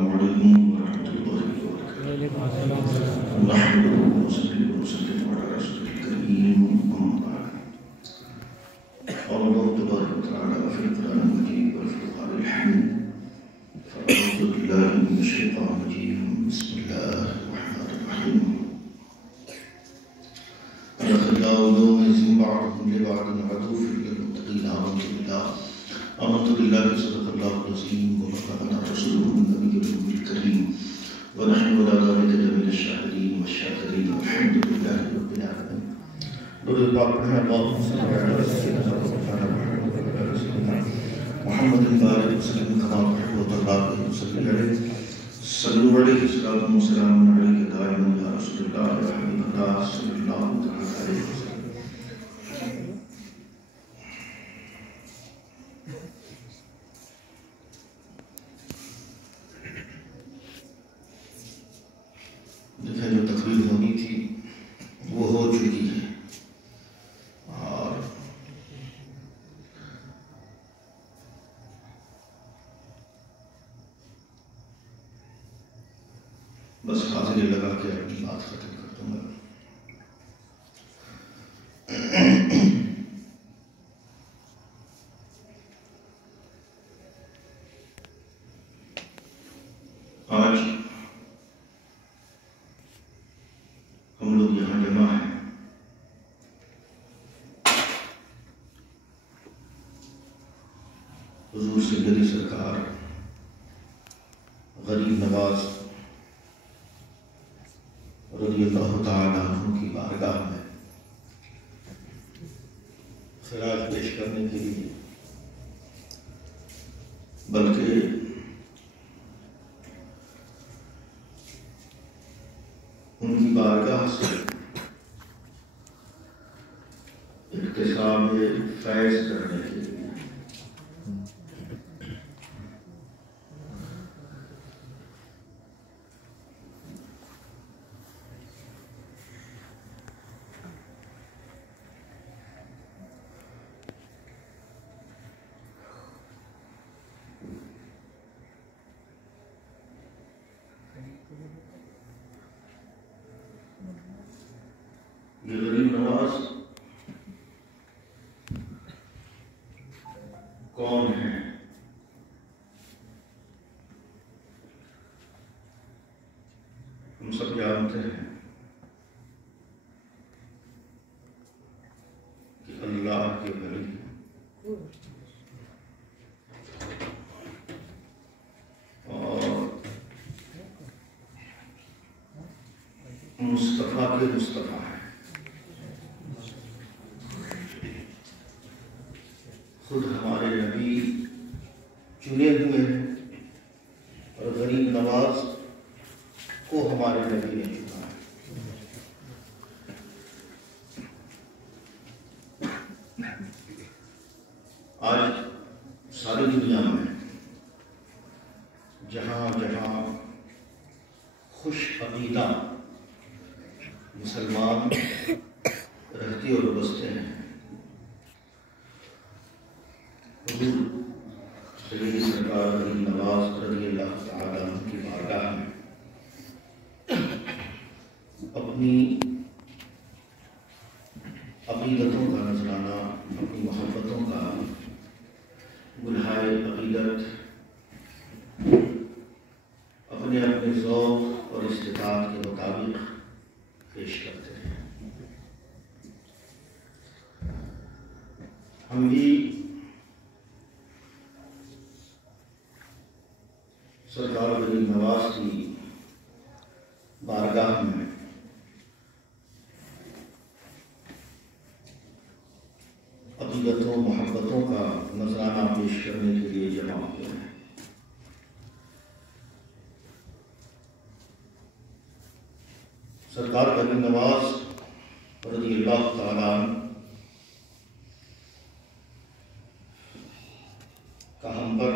السلام علیکم ورحمۃ اللہ وبرکاتہ۔ نحمدہ ونصلی ونسلم علی رسول الکریم، اما بعد۔ قال اللہ تبارک وتعالی فی القرآن المجید والفرقان الحمید، فأعوذ باللہ من الشیطان الرجیم، بسم اللہ الرحمن الرحیم۔ الأخلاء يومئذ بعضهم لبعض عدو إلا المتقين، آمنت بالله صدق الله العظيم وبلغنا رسوله النبي الكريم، ونحن على ذلك لمن الشاهدين والشاكرين، والحمد لله رب العالمين۔ درود پاک پڑھیں، اللهم صل على سيدنا محمد وآله وسلم كما تحب وترضى، وصل عليه صلوا عليه صلاة وسلام عليك دائما يا رسول الله يا حبيب الله صلى الله عليه وسلم۔ دیکھیں، جو تقریر ہونی تھی وہ ہو چکی ہے، اور بس حاضری لگا کے اپنی بات ختم کر دوں گا۔ آج ہم لوگ یہاں جمع ہیں حضور سیدی سرکار غریب نواز رضی اللہ تعالی عنہ کی بارگاہ میں خراج پیش کرنے کے لیے، بلکہ ان کی بارگاہ سے اکتساب فیض کرنے کے لیے یہ غریب نواز کون ہیں؟ ہم سب جانتے ہیں کہ اللہ کے ولی اور مصطفیٰ کے مصطفیٰ ہیں۔ خود ہمارے نبی چنے ہوئے ہیں، اور غریب نواز کو ہمارے نبی نے چنا ہے۔ آج ساری دنیا میں جہاں جہاں خوش عقیدہ مسلمان رہتے اور بستے ہیں، حضور سیدی سرکار غریب نواز رضی اللہ تعالی عنہ کی بارگاہ میں اپنی عقیدتوں کا نذرانہ، اپنی محبتوں کا گلہائے عقیدت اپنے اپنے ذوق اور استطاعت کے مطابق پیش کرتے ہیں۔ ہم بھی سرکار غریب نواز کی بارگاہ میں عقیدتوں محبتوں کا نذرانہ پیش کرنے کے لیے جمع ہوئے ہیں۔ سرکار غریب نواز رضی اللہ تعالی عنہ کا ہم پر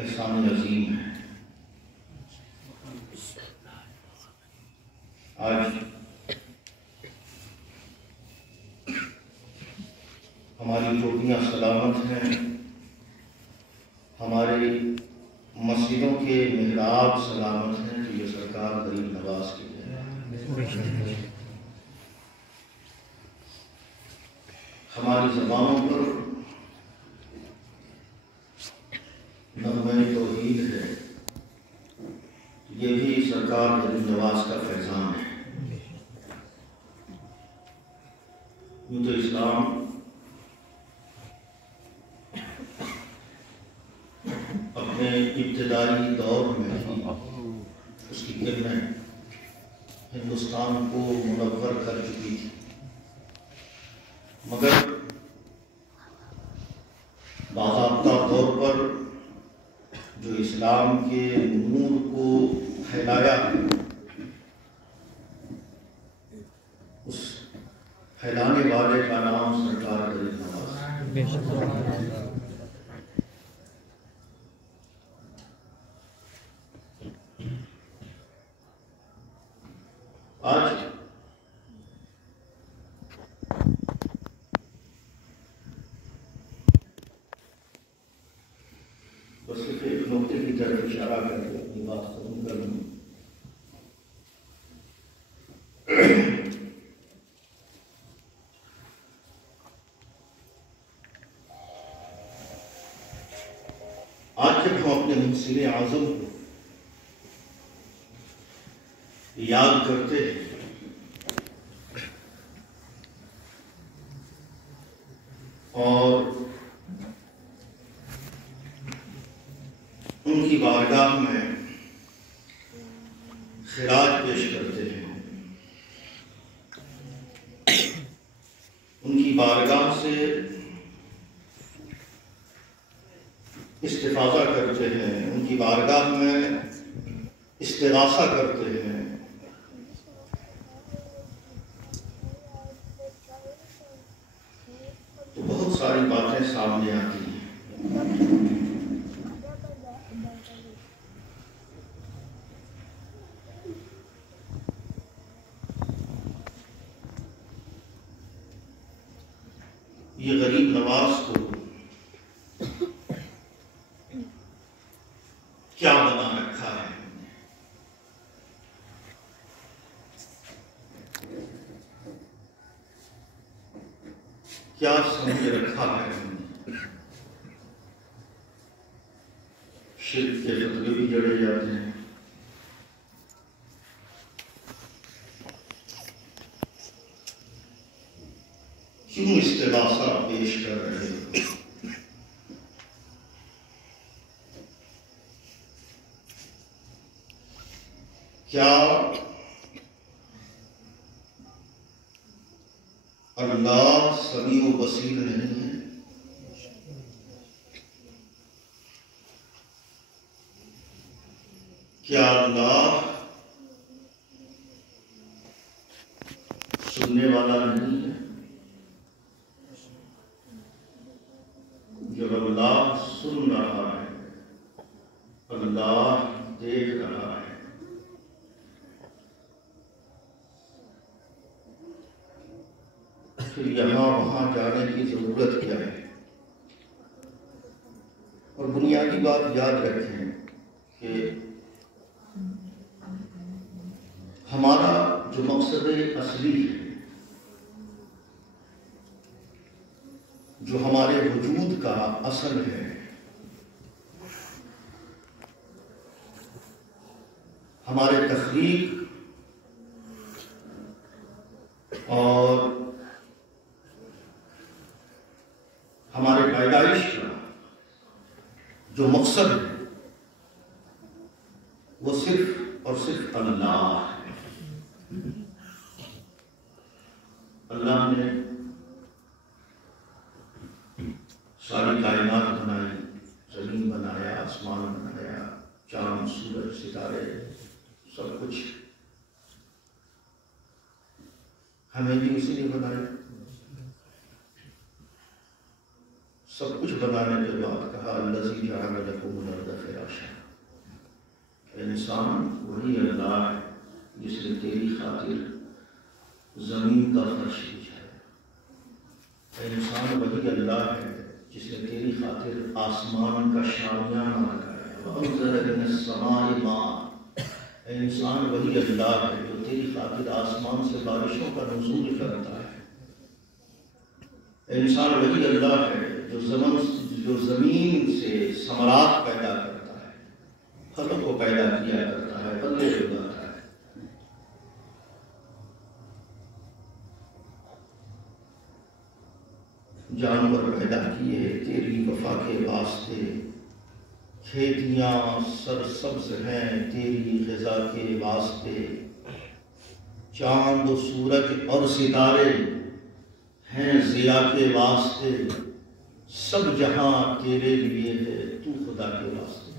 احسان عظیم ہے۔ آج ہماری ٹوپیاں سلامت ہیں، ہماری مسجدوں نمازیوں کے محراب سلامت ہیں کہ یہ سرکار غریب نواز کی ہے. ہماری زبانوں پر نغمہ توحید ہے، یہ بھی سرکار غریب نواز کا فیضان ہے. یوں تو اسلام اپنے ابتدائی دور میں ہی اس کی کرنیں ہندوستان کو منور کر چکی تھی، مگر باضابطہ طور پر جو اسلام کے نور کو پھیلایا ہے، اس پھیلانے والے کا نام سرکار غریب نواز. آج بس صرف ایک نقطے کی طرف اشارہ کر کے اپنی بات ختم کر لوں. آج جب ہم اپنے منصب اعظم کو یاد کرتے ہیں اور ان کی بارگاہ میں خراج پیش کرتے ہیں، ان کی بارگاہ سے استفاضہ کرتے ہیں، ان کی بارگاہ میں استغاثہ کرتے ہیں، تو بہت ساری باتیں سامنے آتی ہیں. یہ غریب نواز کو کیا بنا رکھا ہے، کیا سمجھ رکھا ہے. شرک کے فتوے بھی جڑے جاتے ہیں، کیوں استغاثہ پیش کر رہے ہیں؟ کیا اللہ سمیع و بصیر نہیں ہے؟ کیا اللہ سننے والا نہیں ہے؟ جب اللہ سن رہا ہے، اللہ دیکھ رہا ہے، پھر یہاں وہاں جانے کی ضرورت کیا ہے؟ اور بنیادی بات یاد رکھیں کہ ہمارا جو مقصد اصلی ہے، جو ہمارے وجود کا اصل ہے، ہمارے تخلیق اور ہمارے پیدائش کا جو مقصد ہے وہ صرف اور صرف اللہ ہے. اللہ نے ساری کائنات بنائی، زمین بنایا، آسمان بنایا، چاند سورج ستارے سب کچھ. ہمیں بھی اسی نے بنایا. سب کچھ بنانے کے بعد کہا الذی جعل لکم الارض فراشا، انسان وہی اللہ ہے جس نے تیری خاطر زمین کا فرش بچھایا. انسان وہی اللہ ہے جس نے تیری خاطر آسمان کا شامیانہ لگایا. وَأَنزَلَ مِنَ السَّمَاءِ مَاءً، اے انسان وہی اللہ ہے جو تیری خاطر آسمان سے بارشوں کا نزول کرتا ہے۔ اے انسان وہی اللہ ہے جو زمین سے ثمرات پیدا کرتا ہے، پھلوں کو پیدا کیا کرتا ہے، پتے اگاتا ہے۔ جانور پیدا کیے تیری وفا کے واسطے، کھیتیاں سرسبز ہیں تیری غذا کے واسطے، چاند و سورج اور ستارے ہیں ضیاء کے واسطے، سب جہاں تیرے لیے ہے تو خدا کے واسطے۔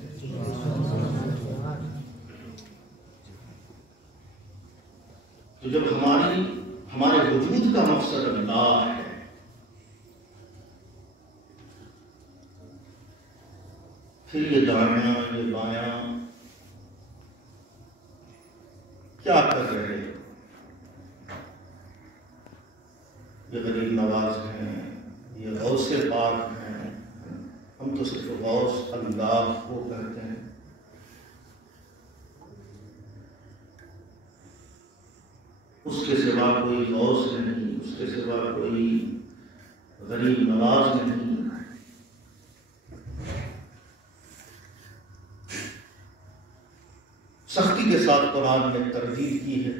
تو جب ہمارے وجود کا مقصد اللہ ہے، پھر یہ دایاں یہ بایاں کیا کر رہے ہیں؟ یہ غریب نواز ہیں، یہ غوث پاک ہیں، ہم تو صرف غوث اللہ کو کہتے ہیں۔ اس کے سوا کوئی غوث نہیں، اس کے سوا کوئی غریب نواز نہیں۔ سختی کے ساتھ قرآن نے تردید کی ہے،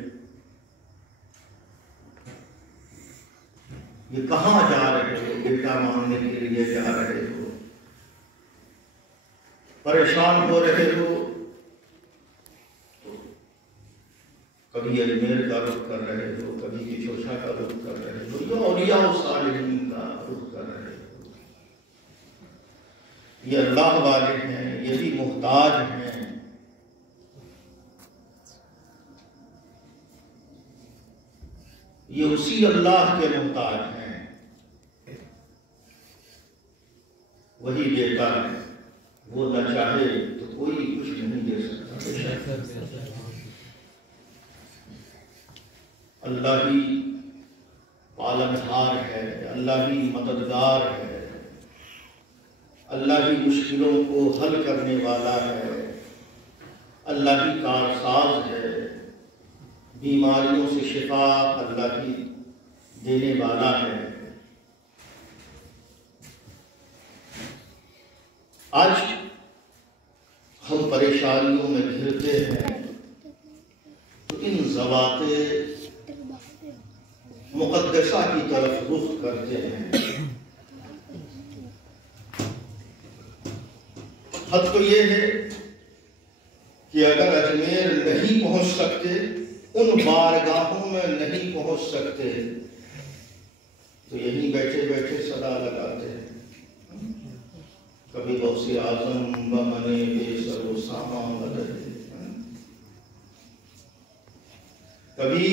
یہ کہاں جا رہے ہو؟ بیٹا مانگنے کے لیے جا رہے ہو، پریشان ہو رہے ہو، کبھی اجمیر کا رخ کر رہے ہو، کبھی کچوشا کا رخ کر رہے ہو، یا اولیاء و صالحین کا رخ کر رہے ہو۔ یہ اللہ والے ہیں، یہ بھی محتاج ہیں، یہ اسی اللہ کے محتاج ہیں، وہی دیتا ہے، وہ نہ چاہے تو کوئی کچھ نہیں دے سکتا۔ اللہ ہی پالنہار ہے، اللہ ہی مددگار ہے، اللہ ہی مشکلوں کو حل کرنے والا ہے، اللہ ہی کارساز ہے، بیماریوں سے شفا اللہ ہی دینے والا ہے۔ آج ہم پریشانیوں میں گھرتے ہیں تو ان ذوات مقدسہ کی طرف رخ کرتے ہیں۔ حد تو یہ ہے کہ اگر اجمیر نہیں پہنچ سکتے، ان بارگاہوں میں نہیں پہنچ سکتے، تو یہیں بیٹھے بیٹھے صدا لگاتے ہیں، کبھی غوث اعظم بمنے بے سر و سامان مدد، کبھی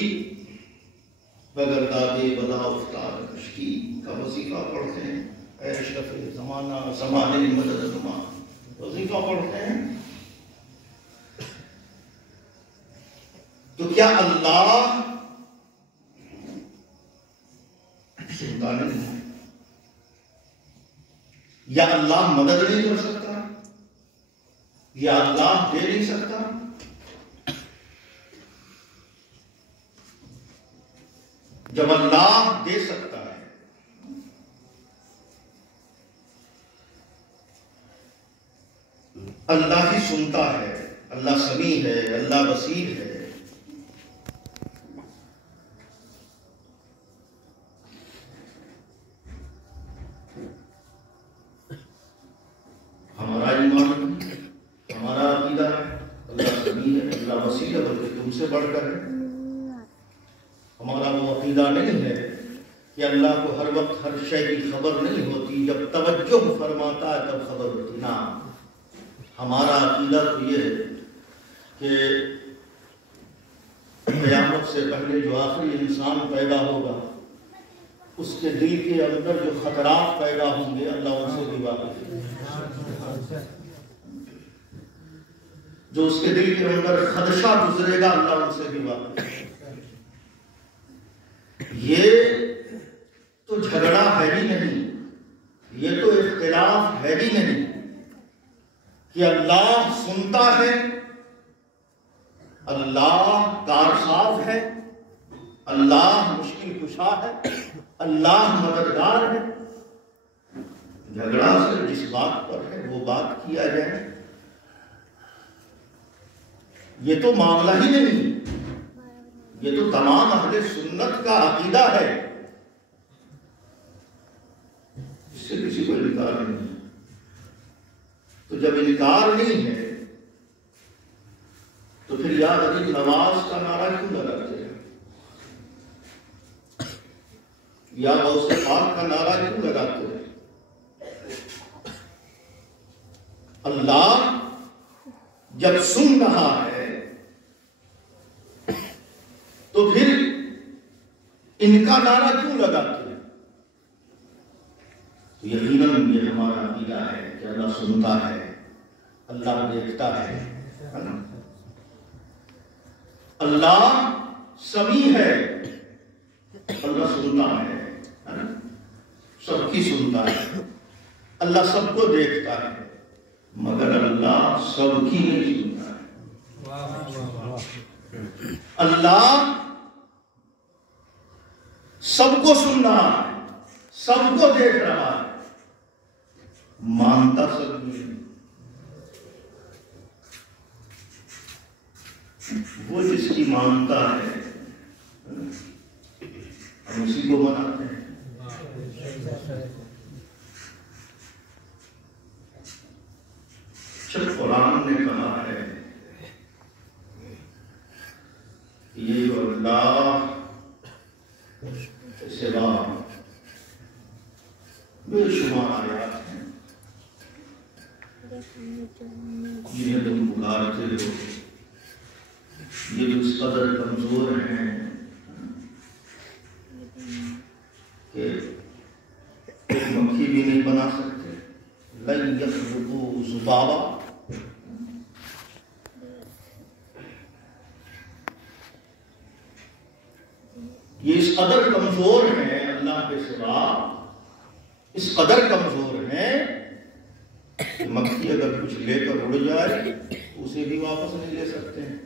بغرداد بلا افتاد کشتی کا وظیفہ پڑھتے ہیں، اے اشرف زمانہ زمانے مدد زمان وظیفہ پڑھتے ہیں۔ تو کیا اللہ سنتا نہیں ہے؟ یا اللہ مدد نہیں کر سکتا؟ یا اللہ دے نہیں سکتا؟ جب اللہ دے سکتا ہے، اللہ ہی سنتا ہے، اللہ سمیع ہے، اللہ بصیر ہے، ہمارا ایمان ہمارا عقیدہ ہے اللہ سمیع ہے، اللہ بصیر ہے، بلکہ تم سے بڑھ کر ہے۔ ہمارا وہ عقیدہ نہیں ہے کہ اللہ کو ہر وقت ہر شے کی خبر نہیں ہوتی، جب توجہ فرماتا ہے تب خبر ہوتی۔ نہ، ہمارا عقیدہ تو یہ ہے کہ قیامت سے پہلے جو آخری انسان پیدا ہوگا، اس کے دل کے اندر جو خطرات پیدا ہوں گے اللہ ان سے بھی واقف ہے، جو اس کے دل کے اندر خدشہ گزرے گا اللہ ان سے بھی واقف ہے۔ یہ تو جھگڑا ہے ہی نہیں، یہ تو اختلاف ہے ہی نہیں کہ کہ اللہ سنتا ہے، اللہ کارساز ہے، اللہ مشکل کشا ہے، اللہ مددگار ہے۔ جھگڑا سے جس بات پر ہے وہ بات کیا جائے، یہ تو معاملہ ہی نہیں، یہ تو تمام اہل سنت کا عقیدہ ہے، اس سے کسی کو انکار نہیں ہے۔ تو جب انکار نہیں ہے تو پھر یا غریب نواز کا نعرہ کیوں لگاتے ہیں، یا غوث پاک کا نعرہ کیوں لگاتے ہیں؟ اللہ جب سن رہا ہے تو پھر ان کا نعرہ کیوں لگاتے ہیں؟ تو یقیناً یہ ہمارا عقیدہ ہے کہ اللہ سنتا ہے، اللہ دیکھتا ہے، اللہ سمیع ہے، اللہ سنتا ہے، سب کی سنتا ہے، اللہ سب کو دیکھتا ہے، مگر اللہ سب کی نہیں سنتا ہے۔ اللہ سب کو سن رہا ہے، سب کو دیکھ رہا ہے، مانتا سب نہیں۔ وہ جس کی مانتا ہے ہم اسی کو مناتے ہیں۔ قرآن نے کہا ہے یہ جو اللہ کے سوا بے شمار آیات ہیں جنہیں تم پکارتے ہو، یہ جو اس قدر کمزور ہیں کہ ایک مکھی بھی نہیں بنا سکتے، لن یخلقوا ذبابا، یہ اس قدر کمزور ہیں اللہ کے سوا، اس قدر کمزور ہیں کہ مکھی اگر کچھ لے کر اڑ جائے اسے بھی واپس نہیں لے سکتے ہیں۔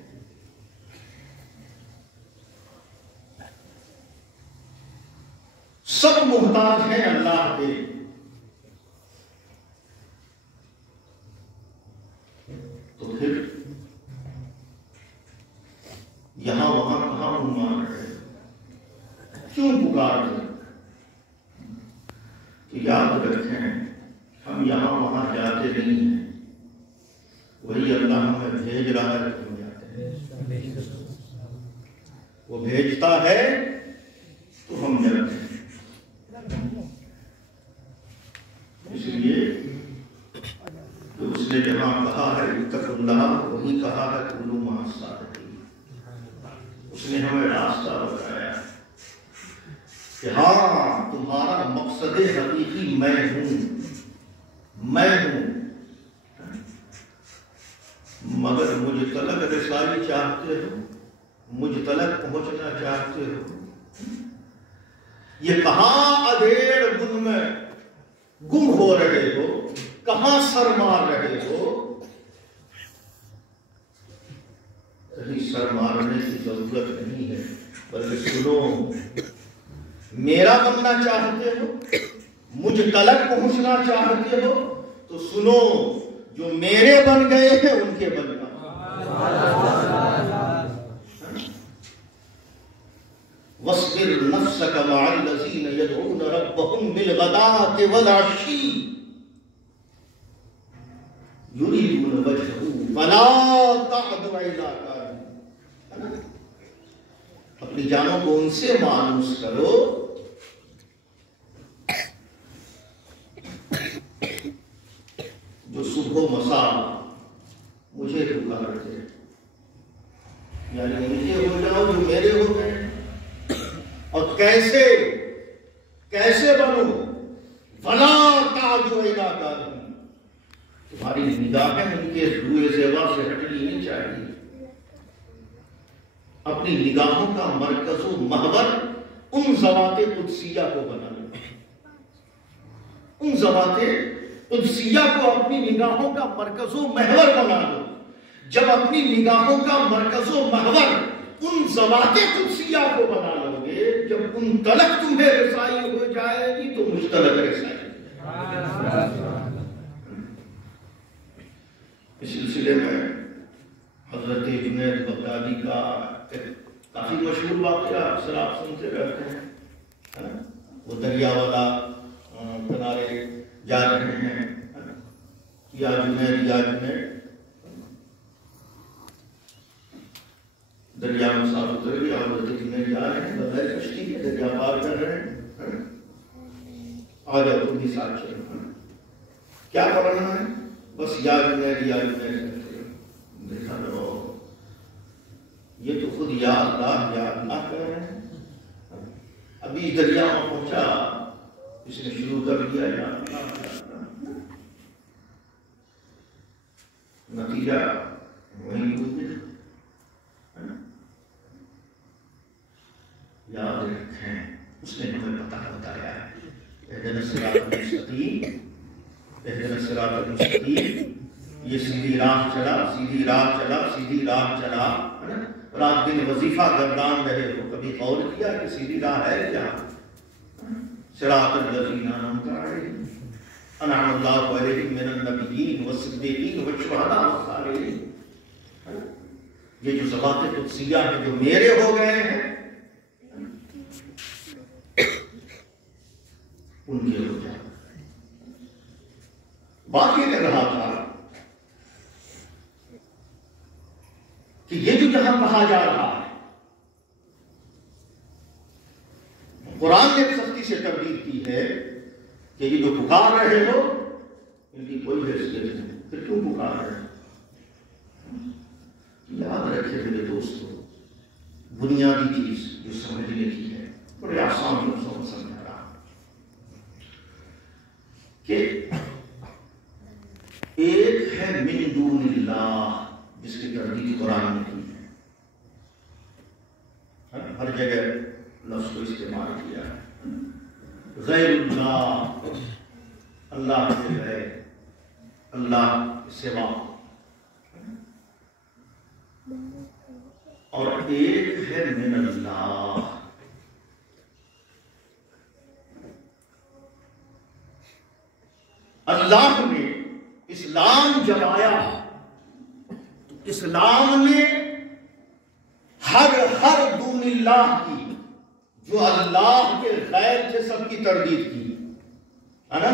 سب محتاج ہیں اللہ کے، تو پھر یہاں وہاں کہاں منہ مار رہے، کیوں پکار رہے؟ کہ یاد رکھیں ہم یہاں وہاں جاتے نہیں ہیں، وہی اللہ ہمیں بھیج رہا ہے کہ ہم جاتے ہیں، وہ بھیجتا ہے تو ہم جاتے ہیں۔ اس لیے تو اس نے جہاں کہا ہے اتقوا اللہ، وہی کہا ہے کونوا مع الصادقین۔ اس نے ہمیں راستہ بتایا کہ ہاں تمہارا مقصد حقیقی میں ہوں، میں ہوں، مگر مجھ تلک رسائی چاہتے ہو، مجھ تلک پہنچنا چاہتے ہو، یہ کہاں ادھیڑ گن میں گم ہو رہے ہو، کہاں سر مار رہے ہو؟ کہیں سر مارنے کی ضرورت نہیں ہے، بلکہ سنو، میرا بننا چاہتے ہو، مجھ تلک پہنچنا چاہتے ہو تو سنو، جو میرے بن گئے ہیں ان کے بن گئے۔ وَاصْبِرْ نَفْسَكَ مَعَ الَّذِينَ يَدْعُونَ رَبَّهُمْ بِالْغَدَاةِ وَالْعَشِيِّ يُرِيدُونَ وَجْهَهُ وَلَا تَعْدُ عَيْنَاكَ۔ اپنی جانوں کو ان سے مانوس کرو جو صبح و مساء مجھے پکارتے، یعنی ان کے ہو جاؤ جو میرے ہو گئے۔ اور کیسے بنو؟ وَلَا تَعْدُ عَيْنَاكَ، تمہاری نگاہیں ان کے روئے زیبا سے ہٹنی نہیں چاہیے، اپنی نگاہوں کا مرکز و محور ان ذوات قدسیہ کو بنا لو، ان ذوات قدسیہ کو اپنی نگاہوں کا مرکز و محور بنا دو. جب اپنی نگاہوں کا مرکز و محور ان ذوات قدسیہ کو بنا لو گے، جب ان تلک تمہیں رسائی ہو جائے گی تو مجھ تلک رسائی. اس سلسلے میں حضرت جنید بغدادی کا کافی مشہور واقعہ اکثر آپ سنتے رہتے ہیں. وہ دریا والا کنارے جا رہے ہیں، یا جنید یا جنید، دریا میں صاف اتر گیا، حضرت جنید جا رہے ہیں بغیر کشتی کے، دریا پار کر رہے ہیں. آ جاؤ تم بھی ساتھ چلو. کیا کرنا ہے؟ بس یا جنید یا جنید. دیکھا لو یہ تو خود یا اللہ کہہ رہے ہیں. ابھی دریا میں پہنچا، اس نے شروع کر دیا یا اللہ. نتیجہ وہیں کچھ یاد رکھیں. اس نے ہمیں پتہ بتایا ہے اہدنا الصراط المستقیم، اہدنا الصراط المستقیم. یہ سیدھی راہ چلا، سیدھی راہ چلا، سیدھی راہ چلا. رات دن وظیفہ گردان رہے ہو، کبھی غور کیا کہ سیدھی راہ ہے کیا؟ صراط الذین انعمت علیہم انعم اللہ علیہم من النبیین والصدیقین والشہداء والصالحین. یہ جو ذوات قدسیہ ہیں جو میرے ہو گئے ہیں ان کے ہو جائے. باقی کہہ رہا تھا کہ یہ جو یہاں کہا جا رہا ہے، قرآن نے سختی سے تردید کی ہے کہ یہ جو پکار رہے ہو ان کی کوئی حیثیت نہیں، پھر کیوں پکار رہے ہیں؟ یاد رکھے میرے دوستو، بنیادی چیز جو سمجھنے کی ہے، بڑے آسان لفظوں میں سمجھا رہا کہ ایک ہے من دون اللہ، جس کی تردید قرآن نے کی ہے. ہر جگہ لفظ کو استعمال کیا ہے. غیر اللہ، اللہ کے غیر، اللہ کے سوا. اور ایک ہے من اللہ. اللہ نے اسلام جب آیا، اسلام نے ہر دون اللہ کی، جو اللہ کے غیر تھے سب کی تردید کی ہے نا،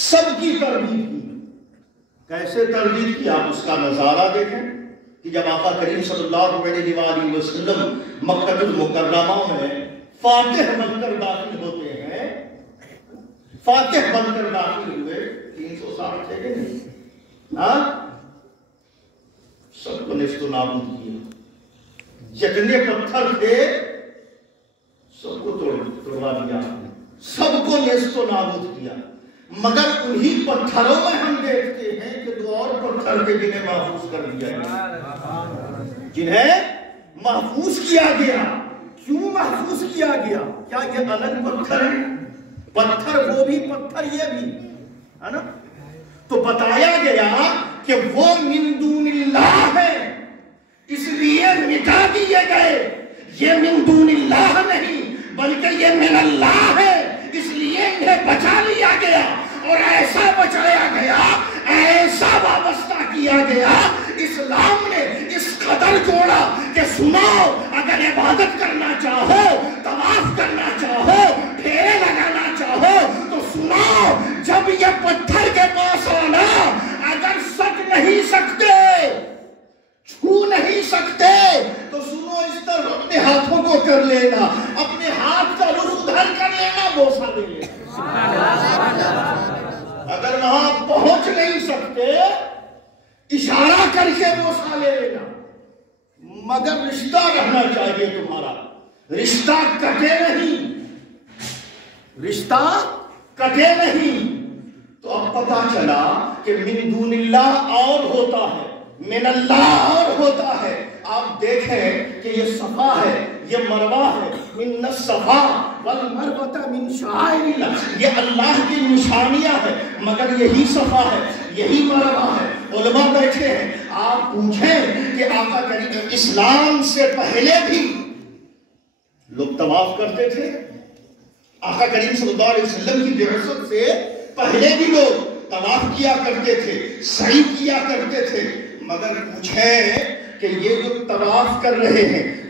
سب کی تردید کی. کیسے تردید کی آپ اس کا نظارہ دیکھیں کہ جب آقا کریم صلی اللہ علیہ وآلہ وسلم مکہ المکرمہ میں فاتح بن کر داخل ہوتے ہیں، فاتح بن کر داخل ہوئے، 300 سال تھے کہ نہیں، ہاں، سب کو نیست و نابود کیا. جتنے پتھر تھے سب کو توڑوا دیا، سب کو نیست و نابود کیا. مگر انہی پتھروں میں ہم دیکھتے ہیں کہ دو اور پتھر کے جنہیں محفوظ کر دیا گیا، جنہیں محفوظ کیا گیا. کیوں محفوظ کیا گیا؟ کیا یہ الگ پتھر ہیں؟ پتھر وہ بھی، پتھر یہ بھی ہے نا. تو بتایا گیا کہ وہ من دون اللہ ہے، اس لیے مٹا دیے گئے. یہ من دون اللہ نہیں بلکہ یہ من اللہ ہے، اس لیے انہیں بچا لیا گیا. اور ایسا بچایا گیا، ایسا وابستہ کیا گیا. اسلام نے اس قدر جوڑا کہ سنو، اگر عبادت کرنا چاہو، طواف کرنا چاہو، پھیرے لگانا چاہو تو سنو، جب یہ پتھر کے پاس آنا، اگر سٹ نہیں سکتے، چھو نہیں سکتے تو سنو، اس طرح اپنے ہاتھوں کو کر لینا، اپنے ہاتھ کا رخ ادھر کر لینا، بوسہ دے لینا. اگر وہاں پہنچ نہیں سکتے اشارہ کر کے بوسہ لے لینا. مگر رشتہ رہنا چاہیے تمہارا، رشتہ کٹے نہیں، رشتہ کٹے نہیں. تو اب پتا چلا کہ من دون اللہ اور ہوتا ہے، من اللہ اور ہوتا ہے. آپ دیکھیں کہ یہ صفا ہے، یہ مروہ ہے، من الصفا والمروہ من شعائر اللہ، یہ اللہ کی نشانیاں ہیں، مگر یہی صفا ہے، یہی مروہ ہے۔ علماء بیٹھے ہیں، آپ پوچھیں کہ آقا کریم اسلام سے پہلے بھی لوگ طواف کرتے تھے؟ آقا کریم صلی اللہ علیہ وسلم کی بعثت سے پہلے بھی لوگ طواف کیا کرتے تھے، سعی کیا کرتے تھے، مگر پوچھیں کہ یہ جو طواف کر رہے ہیں